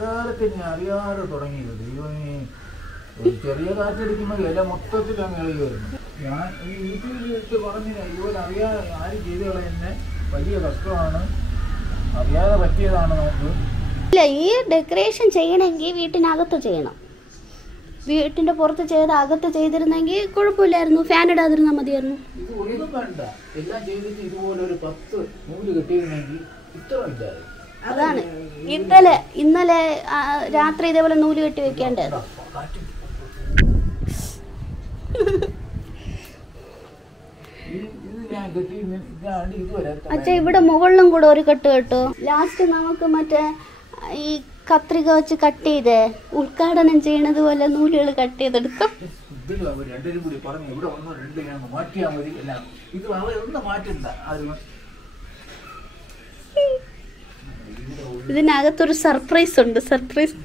കാലത്തിന് അറിയാതെ തുടങ്ങിയത് ദൈവമേ. ഒരു ചെറിയ കാറ്റടിക്കുമ്പോൾ ഇല മൊത്തത്തിൽ അങ്ങ് ഇളകി വരുന്നു. ഞാൻ ഈ വീട്ടിലിട്ട് പറഞ്ഞില്ല, ഇതുപോലെ അറിയാതെ ആരും ചെയ്ത് കളയുന്ന വലിയ കഷ്ടമാണ്, അറിയാതെ പറ്റിയതാണ് നമുക്ക്. ഇല്ല, ഈ ഡെക്കറേഷൻ ചെയ്യണമെങ്കിൽ വീട്ടിനകത്ത് ചെയ്യണം. വീട്ടിൻ്റെ പുറത്ത് ചെയ്ത് അകത്ത് ചെയ്തിരുന്നെങ്കിൽ കുഴപ്പമില്ലായിരുന്നു, ഫാൻ ഇടാതിരുന്നാൽ മതിയായിരുന്നു. ഇത് ഒന്നും വേണ്ട, എല്ലാം ചെയ്തിട്ട് ഇതുപോലെ ഒരു 10 നൂല് കെട്ടിയിരുന്നെങ്കിൽ ഇത്ര ഇല്ലായിരുന്നു. അതാണ് ഇന്നലെ രാത്രി ഇതേപോലെ നൂല് കെട്ടി വെക്കേണ്ടത്. അച്ഛാ, ഇവിടെ മുകളിലും കൂടെ ഒരു കെട്ട് കെട്ടോ. ലാസ്റ്റ് നമുക്ക് മറ്റേ ഈ കത്രിക വെച്ച് കട്ട് ചെയ്ത് ഉദ്ഘാടനം ചെയ്യണത് പോലെ നൂലുകൾ കട്ട് ചെയ്തെടുക്കാം. ഇതിനകത്തൊരു സർപ്രൈസ് ഉണ്ട്. സർപ്രൈസ്.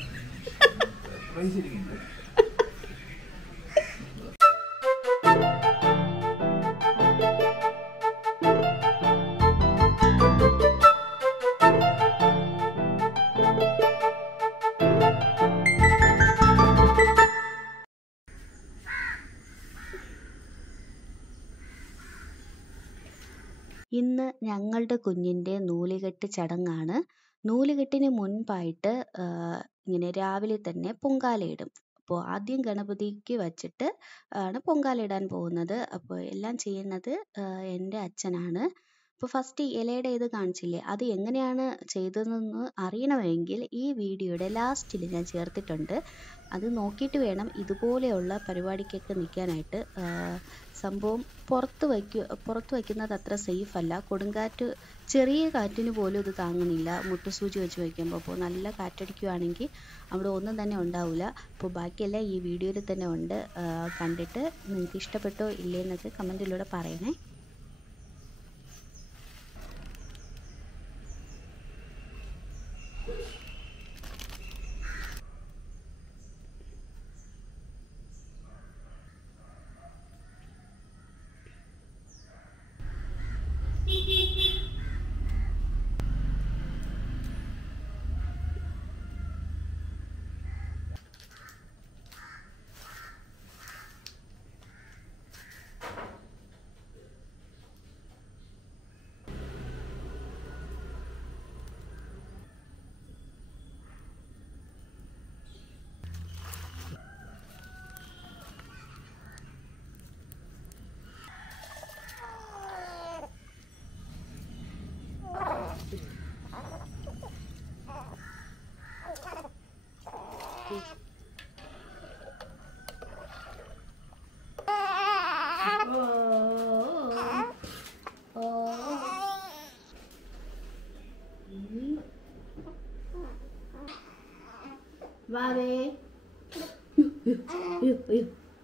ഇന്ന് ഞങ്ങളുടെ കുഞ്ഞിൻ്റെ നൂലുകെട്ട് ചടങ്ങാണ്. നൂലുകെട്ടിന് മുൻപായിട്ട് ഇങ്ങനെ രാവിലെ തന്നെ പൊങ്കാലയിടും. അപ്പോൾ ആദ്യം ഗണപതിക്ക് വച്ചിട്ട് ആണ് പൊങ്കാലയിടാൻ പോകുന്നത്. അപ്പോൾ എല്ലാം ചെയ്യുന്നത് എൻ്റെ അച്ഛനാണ്. അപ്പോൾ ഫസ്റ്റ് ഇലയുടെ ഇത് കാണിച്ചില്ലേ, അത് എങ്ങനെയാണ് ചെയ്തതെന്ന് അറിയണമെങ്കിൽ ഈ വീഡിയോയുടെ ലാസ്റ്റിൽ ഞാൻ ചേർത്തിട്ടുണ്ട്. അത് നോക്കിയിട്ട് വേണം ഇതുപോലെയുള്ള പരിപാടിക്കൊക്കെ നിൽക്കാനായിട്ട്. സംഭവം പുറത്ത് വയ്ക്കുന്നത് അത്ര സേഫ് അല്ല. കൊടുങ്കാറ്റ്, ചെറിയ കാറ്റിന് പോലും ഇത് താങ്ങുന്നില്ല മുട്ടുസൂചി വെച്ച് വയ്ക്കുമ്പോൾ. അപ്പോൾ നല്ല കാറ്റടിക്കുകയാണെങ്കിൽ അവിടെ ഒന്നും തന്നെ ഉണ്ടാവില്ല. അപ്പോൾ ബാക്കിയെല്ലാം ഈ വീഡിയോയിൽ തന്നെ ഉണ്ട്. കണ്ടിട്ട് നിങ്ങൾക്ക് ഇഷ്ടപ്പെട്ടോ ഇല്ലേന്നൊക്കെ കമൻറ്റിലൂടെ പറയണേ.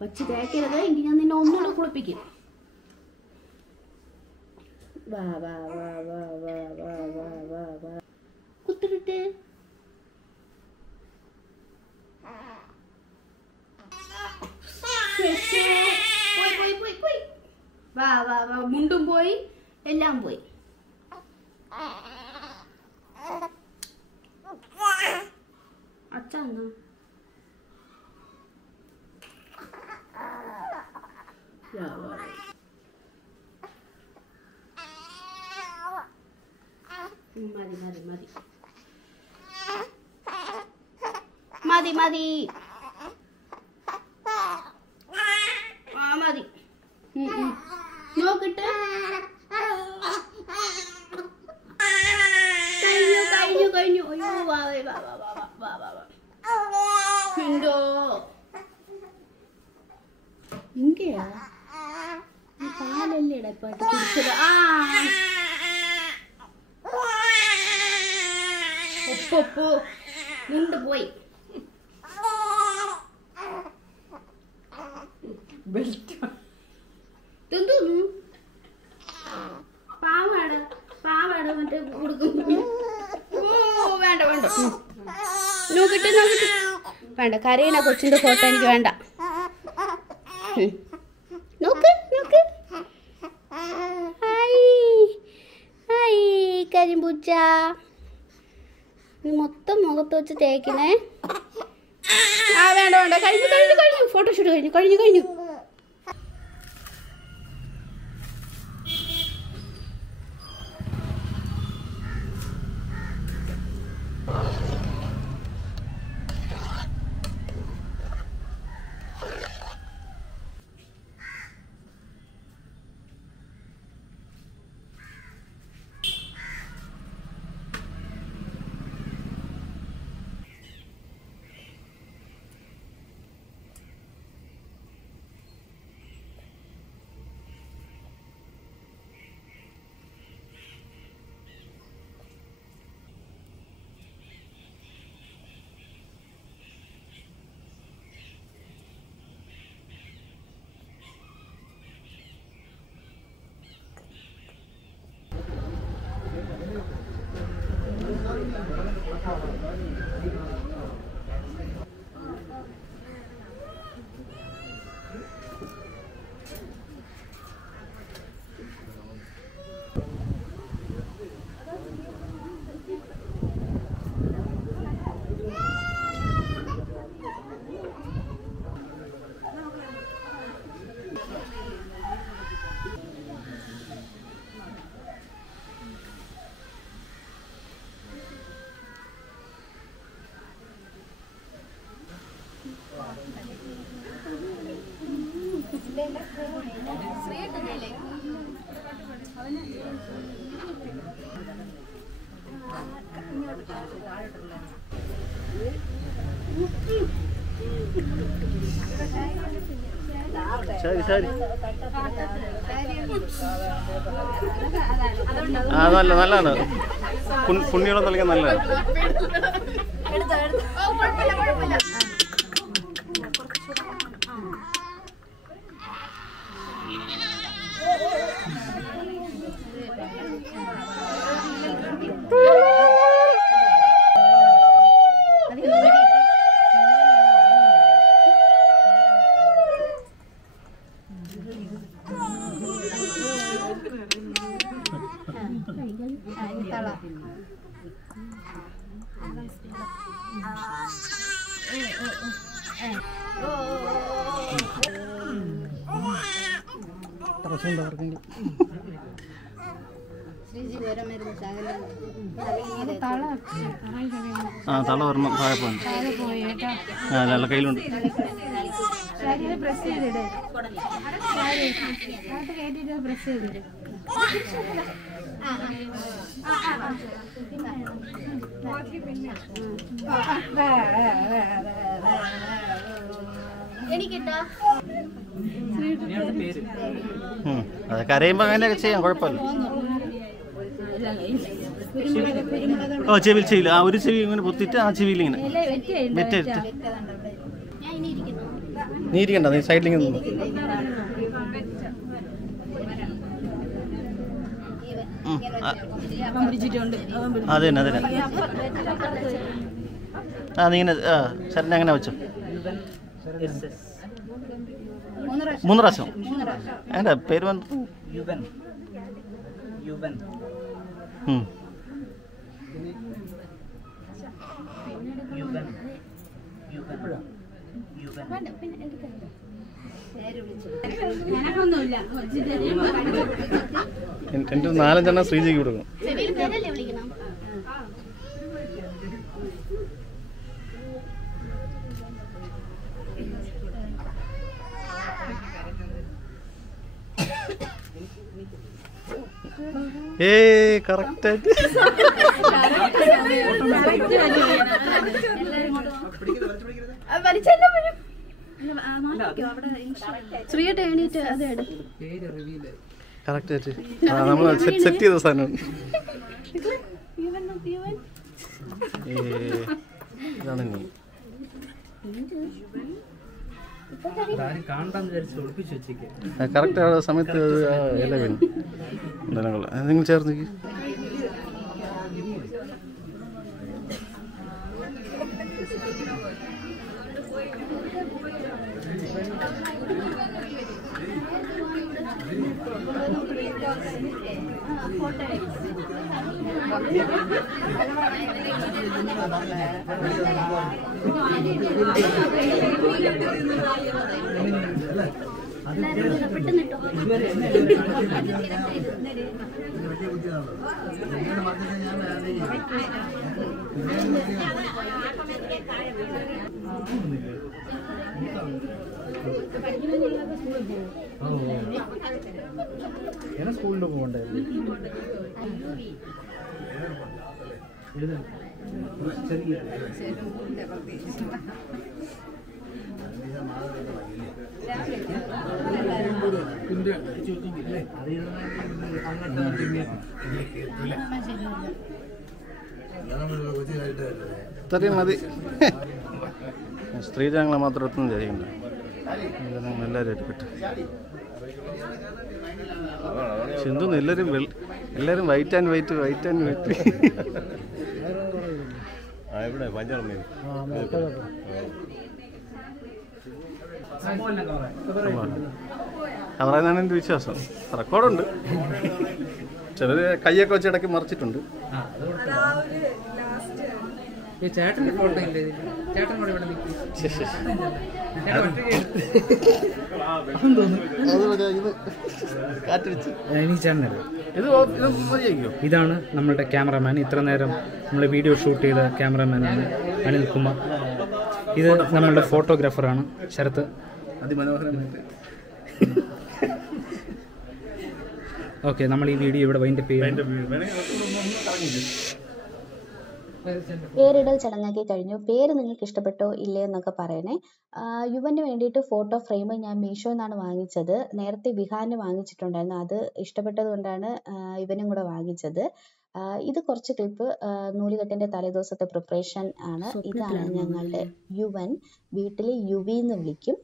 വച്ച് തേക്കരുത്, എങ്കിൽ ഞാൻ നിന്നെ ഒന്നുകൂടെ കുളിപ്പിക്കും. വാ വാ വാ വാ വാ വാ വാ വാ വാ കുത്തിട്ട് പോയി. വാ വാ വാ, മുണ്ടും പോയി, എല്ലാം പോയി. അച്ഛന്നാ മതി മതി മതി നോക്കിട്ട് കഴിഞ്ഞു. അയ്യോ ഉണ്ടോ ഇങ്ങയാ പാലല്ലേ ഇടപ്പാട്ട് കുടിച്ചത്. ഒപ്പോ മുണ്ട് പോയി. എന്തോന്നു പാവാട മറ്റേ കൊടുക്കും. വേണ്ട നോക്കിട്ട് വേണ്ട, കരയണ കൊച്ചിന്റെ ഫോട്ടോ എനിക്ക് വേണ്ട. നോക്ക് ഹായ് കരിമ്പൂച്ച. മൊത്തം മുഖത്ത് വെച്ച് തേക്കണേ. ആ വേണ്ട വേണ്ട, കഴിഞ്ഞു ഫോട്ടോഷൂട്ട് കഴിഞ്ഞു. നല്ലതാണ്. പുണ്യോളം നൽകാൻ നല്ലതാണ്. തള ഒരെണ്ണം താഴെ പോയി. അല്ല കയ്യിലുണ്ട്. അതൊക്കെ അറിയുമ്പോ അങ്ങനെയൊക്കെ ചെയ്യാം, കുഴപ്പമില്ല. ചെവിയിൽ ചെയ്യില്ല. ഒരു ചെവി ഇങ്ങനെ പൊത്തിട്ട് ആ ചെവിയിൽ ഇങ്ങനെ വെറ്റെടുത്ത്. നീ ഇരിക്കണ്ട, നീ സൈഡിലിങ്ങനെ നിന്നു. അതെ അതെ. നീ ഇങ്ങനെ ശരണ്യ അങ്ങനെ വെച്ചോ. 3 പ്രാവശ്യം. എൻ്റെ പേര് വന്നു. എൻ്റെ 4-5 ശ്രീജിക്ക് കൊടുക്കണം. കറക്റ്റായിട്ട് കറക്റ്റായിട്ട് നമ്മൾ സെറ്റ് ചെയ്ത സാധനം. ഇതാണ് നീ കറക്റ്റ് ആ സമയത്ത് ഇല വീണു. നിങ്ങൾ ചേർന്ന് സ്കൂളിൽ പോകണ്ടേ? ഇത്രയും മതി. സ്ത്രീജനങ്ങളെ മാത്രം ഒന്നും ചെയ്യണ്ട, എല്ലാവരും എടുക്കട്ടെ. സിന്ധു എല്ലാവരും വൈറ്റ് ആൻഡ് വൈറ്റ്. ഇവിടെ പഞ്ചാബ് അവരാണ് എൻ്റെ വിശ്വാസം. റെക്കോർഡുണ്ട്. ചിലർ കൈയൊക്കെ വെച്ച് ഇടയ്ക്ക് മറിച്ചിട്ടുണ്ട്. ചേട്ടൻ്റെ ഫോട്ടോ ഇല്ലേ? ചേട്ടൻ കൂടെ ഇവിടെ ഇതാണ് നമ്മളുടെ ക്യാമറമാൻ. ഇത്ര നേരം നമ്മൾ വീഡിയോ ഷൂട്ട് ചെയ്ത ക്യാമറമാനാണ് അനിൽകുമാർ. ഇത് നമ്മളുടെ ഫോട്ടോഗ്രാഫറാണ് ശരത്ത്. അതിമനോഹരമായിട്ട്. ഓക്കെ, നമ്മൾ ഈ വീഡിയോ ഇവിടെ വൈൻഡപ്പ് ചെയ്യാം. പേരിടൽ ചടങ്ങാക്കി കഴിഞ്ഞു. പേര് നിങ്ങൾക്ക് ഇഷ്ടപ്പെട്ടോ ഇല്ലേ എന്നൊക്കെ പറയണേ. യുവന് വേണ്ടിയിട്ട് ഫോട്ടോ ഫ്രെയിം ഞാൻ മീഷോ എന്നാണ് വാങ്ങിച്ചത്. നേരത്തെ വിഹാന് വാങ്ങിച്ചിട്ടുണ്ടായിരുന്നു, അത് ഇഷ്ടപ്പെട്ടത് കൊണ്ടാണ് ഇവനും കൂടെ വാങ്ങിച്ചത്. ഇത് കുറച്ച് ക്ലിപ്പ് നൂലുകെട്ടിന്റെ തലേദിവസത്തെ പ്രിപ്പറേഷൻ ആണ്. ഇതാണ് ഞങ്ങളുടെ യുവൻ. വീട്ടിൽ യുവി എന്ന് വിളിക്കും.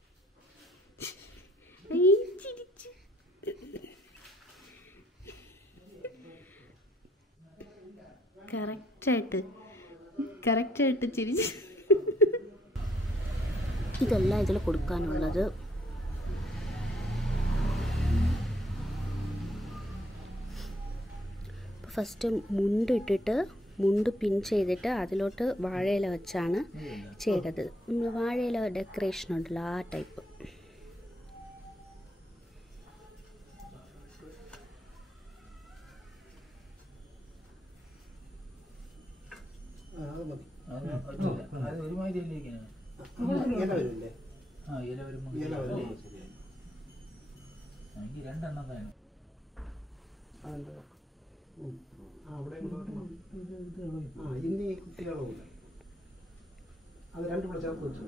കറക്റ്റായിട്ട് ചിരിച്ച്. ഇതെല്ലാം ഇതിൽ കൊടുക്കാനുള്ളത്. ഫസ്റ്റ് മുണ്ട് ഇട്ടിട്ട് മുണ്ട് പിൻ ചെയ്തിട്ട് അതിലോട്ട് വാഴയില വെച്ചാണ് ചെയ്തത്. വാഴയില ഡെക്കറേഷൻ ഉണ്ടല്ലോ, ആ ടൈപ്പ്. രണ്ടെണ്ണം തന്നെ ഇനി കുട്ടികളുമില്ല, അത് രണ്ടും കൂടെ ചേർത്ത് വെച്ചു.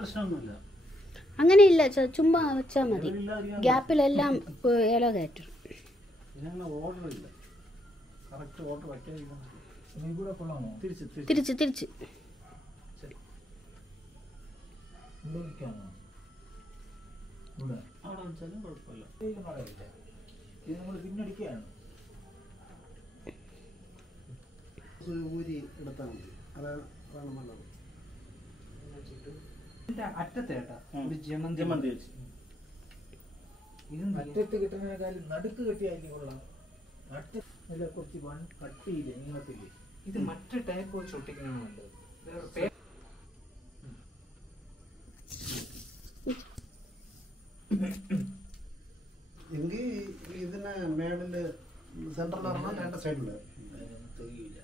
പ്രശ്നമൊന്നുമില്ല. അങ്ങനെയില്ല, ചുമ്മാ വെച്ചാൽ മതി. ഗ്യാപ്പിലെല്ലാം ഇല കയറ്റും. ഓർഡർ ഇല്ല, കറക്റ്റ് ഓർഡർ വയ്ക്കാൻ തിരിച്ച് അവിടെ വെച്ചാലും കുഴപ്പമില്ല. ഇത് നമ്മൾ പിന്നടിക്കുകയാണ്. ഊരി എടുത്താൽ മതി, അതാണ് നല്ലത്. അറ്റത്തേട്ടാ ജമന്തി വെച്ച് ഇത് അറ്റത്ത് കിട്ടുന്നതിനേക്കാളും നടുക്ക് കെട്ടിയാൽ കൊള്ളാം. അല്ല കുറച്ച് കട്ടിയില്ലേ നീളത്തില്ലേ? ഇത് മറ്റു ടൈപ്പ് വെച്ച് ഒട്ടിക്കണമുണ്ട്. എങ്കിൽ ഇതിന് മേളില് സെൻട്രൽ പറഞ്ഞാൽ രണ്ട് സൈഡില് തികയില്ല.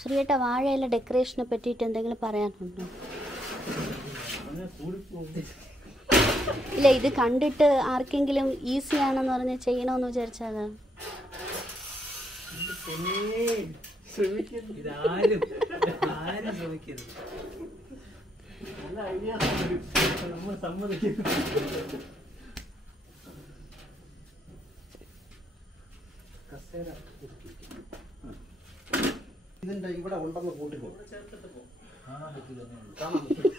ശ്രീയേട്ട, വാഴയില ഡെക്കറേഷനെ പറ്റിയിട്ട് എന്തെങ്കിലും പറയാനുണ്ടോ? ഇല്ല, ഇത് കണ്ടിട്ട് ആർക്കെങ്കിലും ഈസി ആണെന്ന് പറഞ്ഞ് ചെയ്യണമെന്ന് വിചാരിച്ചാൽ ഇതാരും ശ്രമിക്കരുത്. നല്ല ഐഡിയ നമ്മൾ സമ്മതിക്കുന്നു. ഇതിന്റെ ഇവിടെ ഉണ്ടെന്ന് കൂട്ടിക്കോ. കാണാൻ പറ്റില്ല. കാണാൻ പറ്റും.